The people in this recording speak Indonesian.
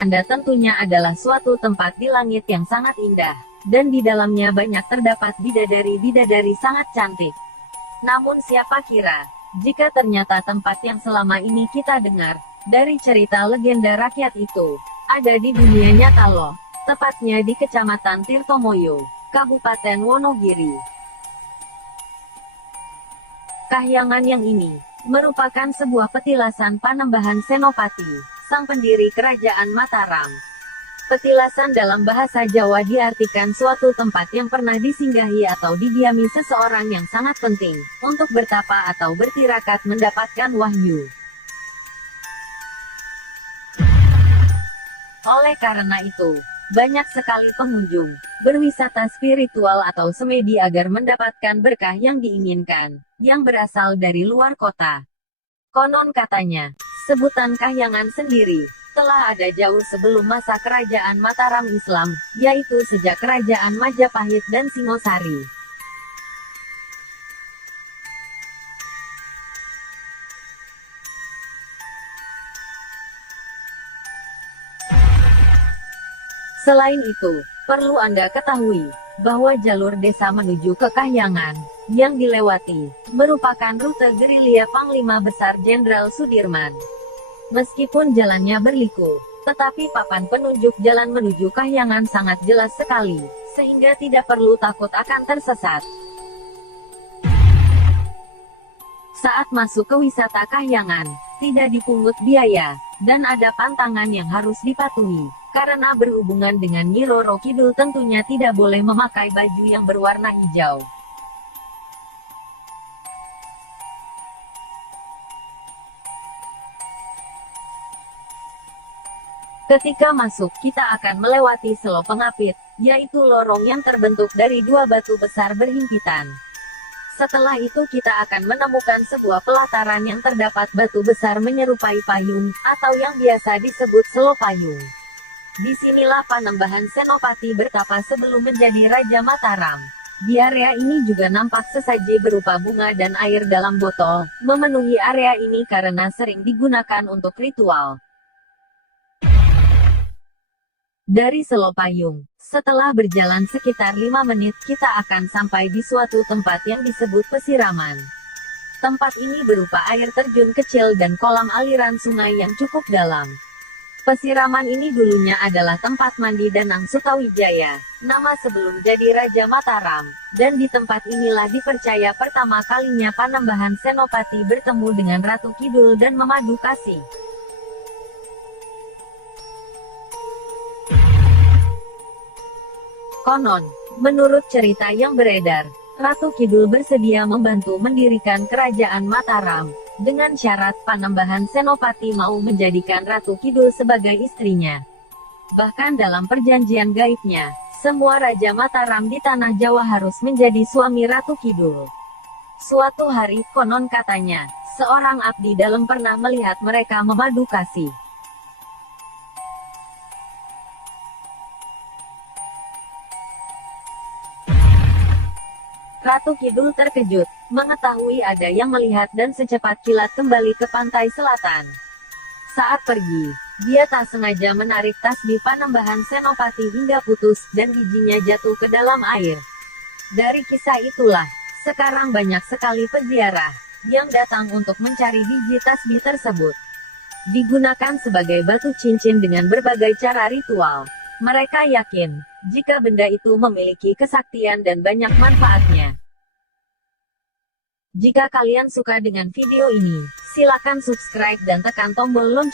Anda tentunya adalah suatu tempat di langit yang sangat indah, dan di dalamnya banyak terdapat bidadari-bidadari sangat cantik. Namun siapa kira, jika ternyata tempat yang selama ini kita dengar, dari cerita legenda rakyat itu, ada di dunia nyata loh, tepatnya di Kecamatan Tirtomoyo, Kabupaten Wonogiri. Kahyangan yang ini, merupakan sebuah petilasan Panembahan Senopati, sang pendiri Kerajaan Mataram. Petilasan dalam bahasa Jawa diartikan suatu tempat yang pernah disinggahi atau didiami seseorang yang sangat penting, untuk bertapa atau bertirakat mendapatkan wahyu. Oleh karena itu, banyak sekali pengunjung, berwisata spiritual atau semedi agar mendapatkan berkah yang diinginkan, yang berasal dari luar kota. Konon katanya, sebutan kahyangan sendiri, telah ada jauh sebelum masa kerajaan Mataram Islam, yaitu sejak kerajaan Majapahit dan Singosari. Selain itu, perlu Anda ketahui, bahwa jalur desa menuju ke Kahyangan, yang dilewati, merupakan rute gerilya Panglima Besar Jenderal Sudirman. Meskipun jalannya berliku, tetapi papan penunjuk jalan menuju Kahyangan sangat jelas sekali, sehingga tidak perlu takut akan tersesat. Saat masuk ke wisata Kahyangan, tidak dipungut biaya, dan ada pantangan yang harus dipatuhi, karena berhubungan dengan Nyi Roro Kidul tentunya tidak boleh memakai baju yang berwarna hijau. Ketika masuk, kita akan melewati Selo Pengapit, yaitu lorong yang terbentuk dari dua batu besar berhimpitan. Setelah itu kita akan menemukan sebuah pelataran yang terdapat batu besar menyerupai payung, atau yang biasa disebut Selo Payung. Disinilah Panembahan Senopati bertapa sebelum menjadi Raja Mataram. Di area ini juga nampak sesaji berupa bunga dan air dalam botol, memenuhi area ini karena sering digunakan untuk ritual. Dari Selo Payung, setelah berjalan sekitar 5 menit kita akan sampai di suatu tempat yang disebut Pesiraman. Tempat ini berupa air terjun kecil dan kolam aliran sungai yang cukup dalam. Pesiraman ini dulunya adalah tempat mandi Danang Sutawijaya, nama sebelum jadi Raja Mataram, dan di tempat inilah dipercaya pertama kalinya Panembahan Senopati bertemu dengan Ratu Kidul dan memadu kasih. Konon, menurut cerita yang beredar, Ratu Kidul bersedia membantu mendirikan kerajaan Mataram, dengan syarat Panembahan Senopati mau menjadikan Ratu Kidul sebagai istrinya. Bahkan dalam perjanjian gaibnya, semua Raja Mataram di Tanah Jawa harus menjadi suami Ratu Kidul. Suatu hari, konon katanya, seorang abdi dalam pernah melihat mereka memadu kasih. Ratu Kidul terkejut, mengetahui ada yang melihat dan secepat kilat kembali ke pantai selatan. Saat pergi, dia tak sengaja menarik tasbih Panembahan Senopati hingga putus, dan bijinya jatuh ke dalam air. Dari kisah itulah, sekarang banyak sekali peziarah, yang datang untuk mencari biji tasbih tersebut. Digunakan sebagai batu cincin dengan berbagai cara ritual. Mereka yakin, jika benda itu memiliki kesaktian dan banyak manfaatnya. Jika kalian suka dengan video ini, silakan subscribe dan tekan tombol lonceng.